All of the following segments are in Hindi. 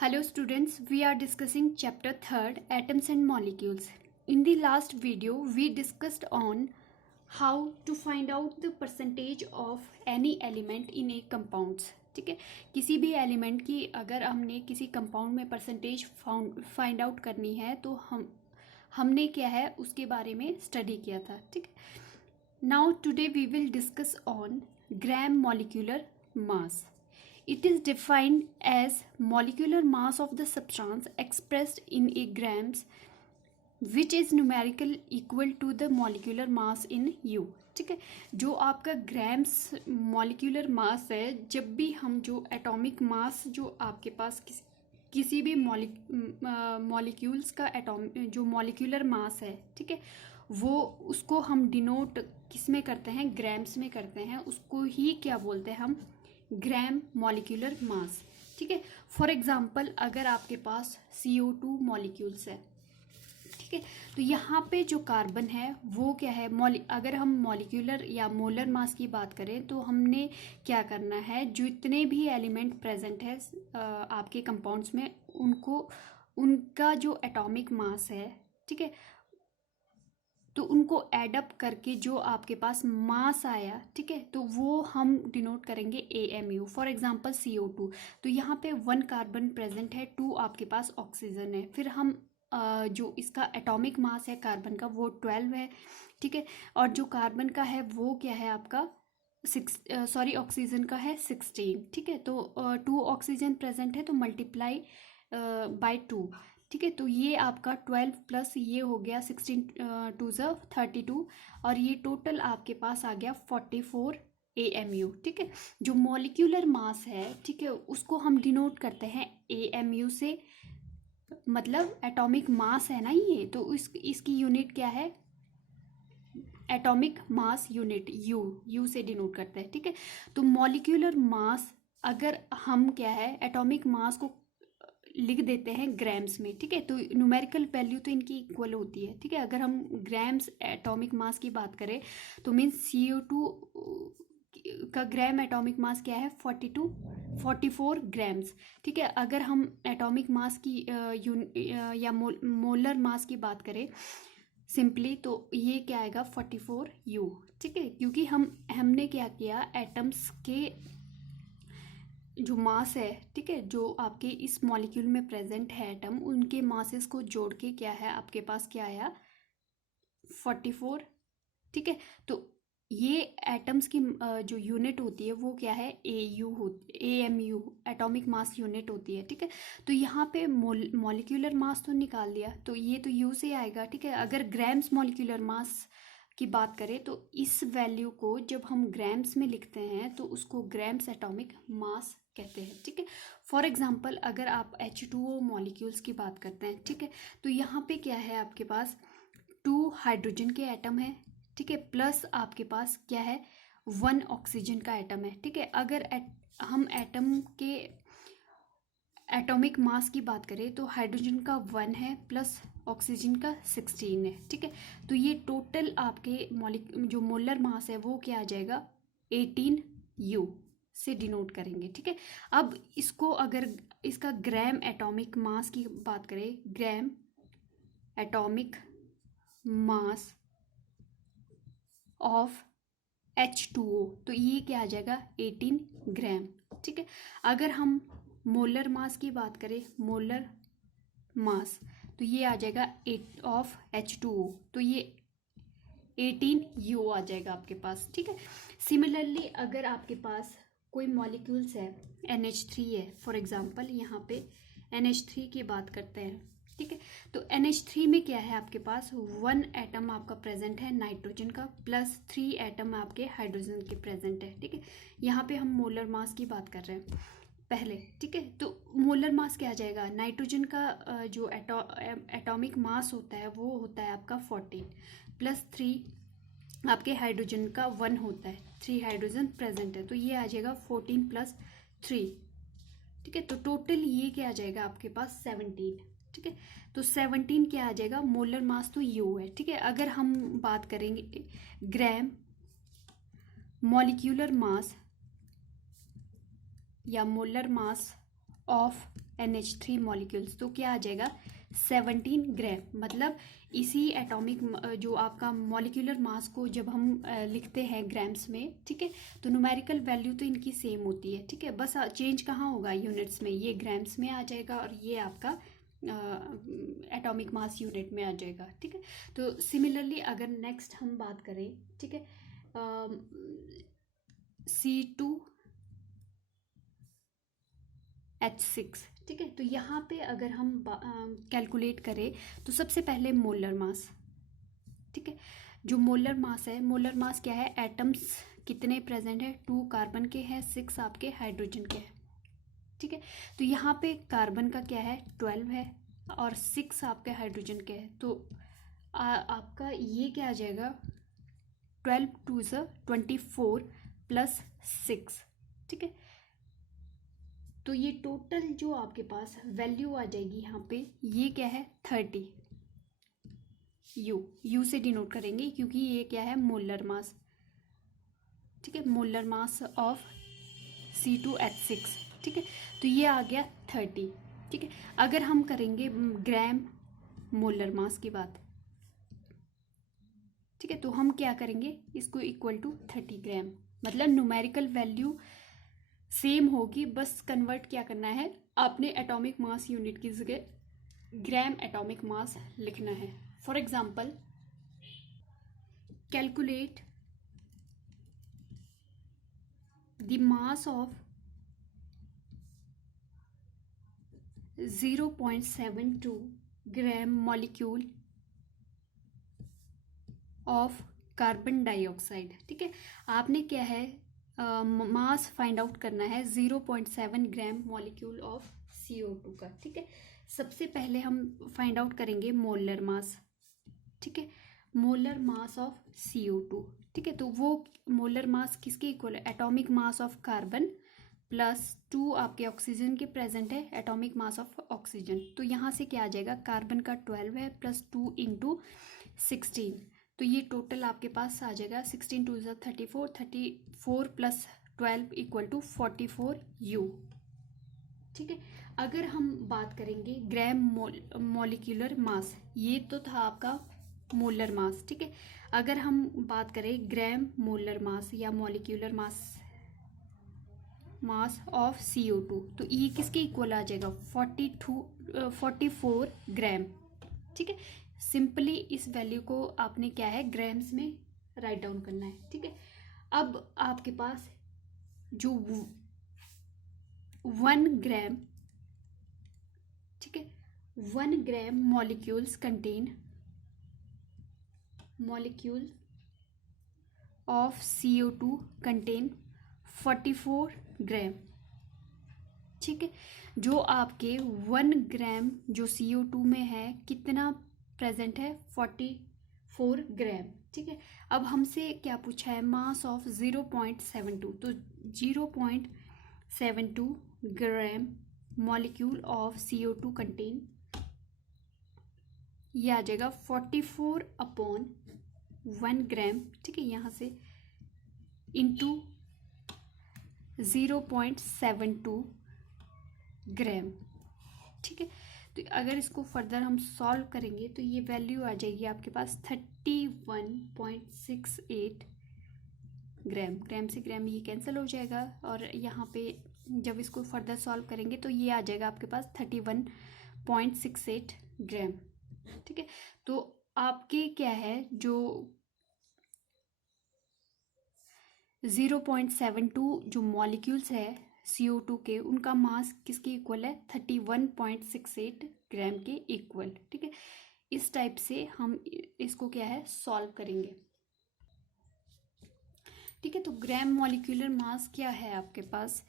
Hello students, we are discussing chapter 3rd Atoms and Molecules. In the last video we discussed on how to find out the percentage of any element in a compounds. ठीक है, किसी भी एलिमेंट की अगर हमने किसी कंपाउंड में परसेंटेज फाइंड आउट करनी है तो हमने क्या है उसके बारे में स्टडी किया था. ठीक है, now today we will discuss on gram molecular mass. It is defined as molecular mass of the substance expressed in a grams, which is numerical equal to the molecular mass in U. ठीक है, जो आपका ग्राम्स मॉलिक्यूलर मास है, जब भी हम जो एटॉमिक मास जो आपके पास किसी भी मॉलिक्यूल्स का जो मॉलिक्यूलर मास है, ठीक है, वो उसको हम डिनोट किस में करते हैं, ग्राम्स में करते हैं. उसको ही क्या बोलते हैं हम, ग्राम मॉलिक्यूलर मास. ठीक है, फॉर एग्जांपल अगर आपके पास CO2 मॉलिक्यूल्स है, ठीक है, तो यहाँ पे जो कार्बन है वो क्या है, अगर हम मॉलिक्यूलर या मोलर मास की बात करें तो हमने क्या करना है, जो इतने भी एलिमेंट प्रेजेंट है आपके कंपाउंड्स में, उनका जो एटॉमिक मास है, ठीक है, तो उनको एडअप करके जो आपके पास मास आया, ठीक है, तो वो हम डिनोट करेंगे AMU. फॉर एग्जांपल CO2, तो यहाँ पे 1 कार्बन प्रेजेंट है, 2 आपके पास ऑक्सीजन है. फिर हम जो इसका एटॉमिक मास है कार्बन का वो 12 है. ठीक है, और जो कार्बन का है वो क्या है आपका ऑक्सीजन का है 16. ठीक है, तो 2 ऑक्सीजन प्रेजेंट है तो मल्टीप्लाई बाय 2. ठीक है, तो ये आपका 12 प्लस ये हो गया 16 2 ज़ 32, और ये टोटल आपके पास आ गया 44 AMU. ठीक है, जो मॉलिक्यूलर मास है, ठीक है, उसको हम डिनोट करते हैं AMU से, मतलब एटॉमिक मास है ना ये, तो इसकी यूनिट क्या है, एटॉमिक मास यूनिट यू से डिनोट करते हैं. ठीक है, तो मॉलिक्यूलर मास अगर हम क्या है एटॉमिक मास को लिख देते हैं ग्राम्स में, ठीक है, तो न्यूमेरिकल वैल्यू तो इनकी इक्वल होती है. ठीक है, अगर हम ग्राम्स एटॉमिक मास की बात करें तो मीन्स CO2 का ग्राम एटॉमिक मास क्या है 44 ग्राम्स. ठीक है, अगर हम एटॉमिक मास की या मोलर मास की बात करें सिंपली, तो ये क्या आएगा 44U. ठीक है, क्योंकि हमने क्या किया, एटम्स के जो मास है, ठीक है, जो आपके इस मॉलिक्यूल में प्रेजेंट है एटम, उनके मासेस को जोड़ के क्या है आपके पास क्या आया 44. ठीक है, तो ये एटम्स की जो यूनिट होती है वो क्या है AMU, एटॉमिक मास यूनिट होती है. ठीक है, तो यहाँ पे मॉलिक्यूलर मास तो निकाल दिया, तो ये तो U से आएगा. ठीक है, अगर ग्राम्स मॉलिक्यूलर मास की बात करें तो इस वैल्यू को जब हम ग्राम्स में लिखते हैं तो उसको ग्राम्स एटॉमिक मास कहते हैं. ठीक है, फॉर एग्जांपल अगर आप H2O मॉलिक्यूल्स की बात करते हैं, ठीक है, तो यहाँ पे क्या है आपके पास 2 हाइड्रोजन के एटम है, ठीक है, प्लस आपके पास क्या है 1 ऑक्सीजन का एटम है. ठीक है, अगर हम एटम के एटॉमिक मास की बात करें तो हाइड्रोजन का 1 है प्लस ऑक्सीजन का 16 है. ठीक है, तो ये टोटल आपके जो मोलर मास है वो क्या आ जाएगा 18U से डिनोट करेंगे. ठीक है, अब इसको अगर इसका ग्राम एटॉमिक मास की बात करें, gram atomic mass of H2O, तो ये क्या आ जाएगा 18 ग्राम. ठीक है, अगर हम मोलर मास की बात करें, मोलर मास, तो ये आ जाएगा 8 ऑफ H2O, तो ये 18U आ जाएगा आपके पास. ठीक है, सिमिलरली अगर आपके पास कोई मॉलिक्यूल्स है NH3 है, फॉर एग्जांपल यहाँ पे NH3 की बात करते हैं. ठीक है, तो NH3 में क्या है आपके पास 1 एटम आपका प्रेजेंट है नाइट्रोजन का, प्लस 3 एटम आपके हाइड्रोजन के प्रेजेंट है. ठीक है, यहाँ पे हम मोलर मास की बात कर रहे हैं पहले. ठीक है, तो मोलर मास क्या आ जाएगा, नाइट्रोजन का जो एटॉमिक मास होता है वो होता है आपका 14, प्लस 3 आपके हाइड्रोजन का 1 होता है, 3 हाइड्रोजन प्रेजेंट है, तो ये आ जाएगा 14 प्लस 3. ठीक है, तो टोटल ये क्या आ जाएगा आपके पास 17. ठीक है, तो 17 क्या आ जाएगा, मोलर मास तो U है. ठीक है, अगर हम बात करेंगे ग्राम मॉलिक्यूलर मास या molar mass of NH3 molecules, तो क्या आ जाएगा 17 ग्राम। मतलब इसी एटॉमिक जो आपका मॉलिक्यूलर मास को जब हम लिखते हैं ग्राम्स में, ठीक है, तो न्यूमेरिकल वैल्यू तो इनकी सेम होती है, ठीक है, बस चेंज कहाँ होगा, यूनिट्स में, ये ग्राम्स में आ जाएगा और ये आपका एटॉमिक मास यूनिट में आ जाएगा, ठीक है। तो सिमिलरली अगर नेक्स्ट हम बात करें, ठीक है, C2H6, ठीक है, तो यहाँ पे अगर हम कैलकुलेट करें तो सबसे पहले मोलर मास, ठीक है, जो मोलर मास है, मोलर मास क्या है, एटम्स कितने प्रेजेंट है, 2 कार्बन के हैं, 6 आपके हाइड्रोजन के हैं, ठीक है। तो यहाँ पे कार्बन का क्या है 12 है और 6 आपके हाइड्रोजन के हैं, तो आपका ये क्या आ जाएगा 12 2 ज़ 24 प्लस 6, ठीक है। तो ये टोटल जो आपके पास वैल्यू आ जाएगी यहाँ पे, ये क्या है 30, यू से डिनोट करेंगे क्योंकि ये क्या है मोलर मास, ठीक है, मोलर मास ऑफ C2H6, ठीक है। तो ये आ गया 30, ठीक है। अगर हम करेंगे ग्राम मोलर मास की बात, ठीक है, तो हम क्या करेंगे इसको इक्वल टू 30 ग्राम, मतलब न्यूमेरिकल वैल्यू सेम होगी, बस कन्वर्ट क्या करना है, आपने एटॉमिक मास यूनिट की जगह ग्राम एटॉमिक मास लिखना है। For example calculate the mass of 0.72 gram molecule of carbon dioxide, ठीक है। आपने क्या है मास फाइंड आउट करना है 0.7 ग्राम मॉलिक्यूल ऑफ CO2 का, ठीक है। सबसे पहले हम फाइंड आउट करेंगे मोलर मास, ठीक है, मोलर मास ऑफ CO2, ठीक है। तो वो मोलर मास किसके इक्वल है, atomic mass of carbon plus 2 आपके ऑक्सीजन के प्रेजेंट है, एटॉमिक मास ऑफ ऑक्सीजन। तो यहाँ से क्या आ जाएगा, कार्बन का 12 है प्लस 2 इंटू 16, तो ये टोटल आपके पास आ जाएगा 16 2 ज़ा 34, 34 प्लस 12 इक्वल टू 44 U, ठीक है। अगर हम बात करेंगे ग्राम मॉलिक्यूलर मास, ये तो था आपका मोलर मास, ठीक है। अगर हम बात करें ग्राम मोलर मास या मॉलिक्यूलर मास ऑफ CO2, तो ये किसके इक्वल आ जाएगा 44 ग्राम, ठीक है। सिंपली इस वैल्यू को आपने क्या है ग्राम्स में राइट डाउन करना है, ठीक है। अब आपके पास जो 1 ग्राम, ठीक है, 1 gram molecule of CO2 contain 44 ग्राम, ठीक है। जो आपके 1 ग्राम जो CO2 में है कितना प्रेजेंट है 44 ग्राम, ठीक है। अब हमसे क्या पूछा है, मास ऑफ 0.72, तो 0.72 gram molecule of CO2 contain, ये आ जाएगा 44 अपॉन 1 ग्राम, ठीक है, यहाँ से इंटू 0.72 ग्राम, ठीक है। तो अगर इसको फर्दर हम सॉल्व करेंगे तो ये वैल्यू आ जाएगी आपके पास 31.68 ग्राम, ग्राम से ग्राम ये कैंसिल हो जाएगा और यहाँ पे जब इसको फर्दर सॉल्व करेंगे तो ये आ जाएगा आपके पास 31.68 ग्राम, ठीक है। तो आपके क्या है जो 0.72 जो मॉलिक्यूल्स है CO2 के, उनका मास किसके इक्वल है 31.68 ग्राम के इक्वल, ठीक है। इस टाइप से हम इसको क्या है सॉल्व करेंगे, ठीक है। तो ग्राम मॉलिक्यूलर मास क्या है आपके पास,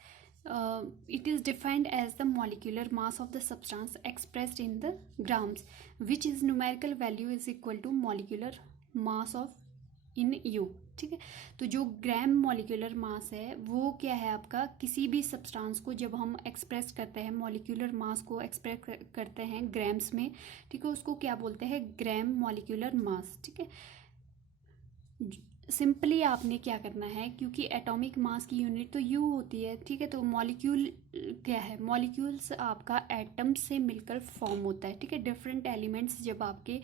it is defined as the molecular mass of the substance expressed in the grams which is numerical value is equal to molecular mass of in U, ठीक है। तो जो ग्राम मॉलिक्यूलर मास है वो क्या है आपका, किसी भी सब्सटेंस को जब हम एक्सप्रेस करते हैं, मॉलिक्यूलर मास को एक्सप्रेस करते हैं ग्राम्स में, ठीक है, उसको क्या बोलते हैं ग्राम मॉलिक्यूलर मास, ठीक है। सिंपली आपने क्या करना है, क्योंकि एटॉमिक मास की यूनिट तो यू होती है, ठीक है। तो मॉलिक्यूल क्या है, मॉलिक्यूल्स आपका एटम से मिलकर फॉर्म होता है, ठीक है। डिफरेंट एलिमेंट्स जब आपके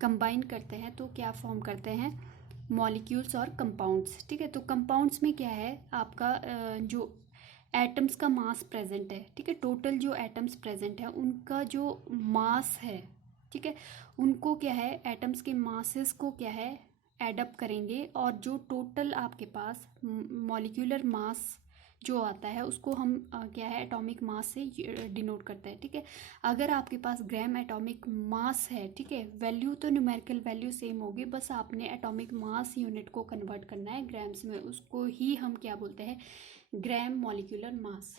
कंबाइन करते हैं तो क्या फॉर्म करते हैं, मॉलिक्यूल्स और कंपाउंड्स, ठीक है। तो कंपाउंड्स में क्या है आपका जो एटम्स का मास प्रेजेंट है, ठीक है। टोटल जो एटम्स प्रेजेंट है उनका जो मास है, ठीक है, उनको क्या है, एटम्स के मासेस को क्या है एड अप करेंगे, और जो टोटल आपके पास मॉलिक्यूलर मास जो आता है उसको हम क्या है एटॉमिक मास से डिनोट करते हैं, ठीक है। अगर आपके पास ग्राम एटॉमिक मास है, ठीक है, वैल्यू तो न्यूमेरिकल वैल्यू सेम होगी, बस आपने एटॉमिक मास यूनिट को कन्वर्ट करना है ग्राम्स में, उसको ही हम क्या बोलते हैं, ग्राम मॉलिक्यूलर मास।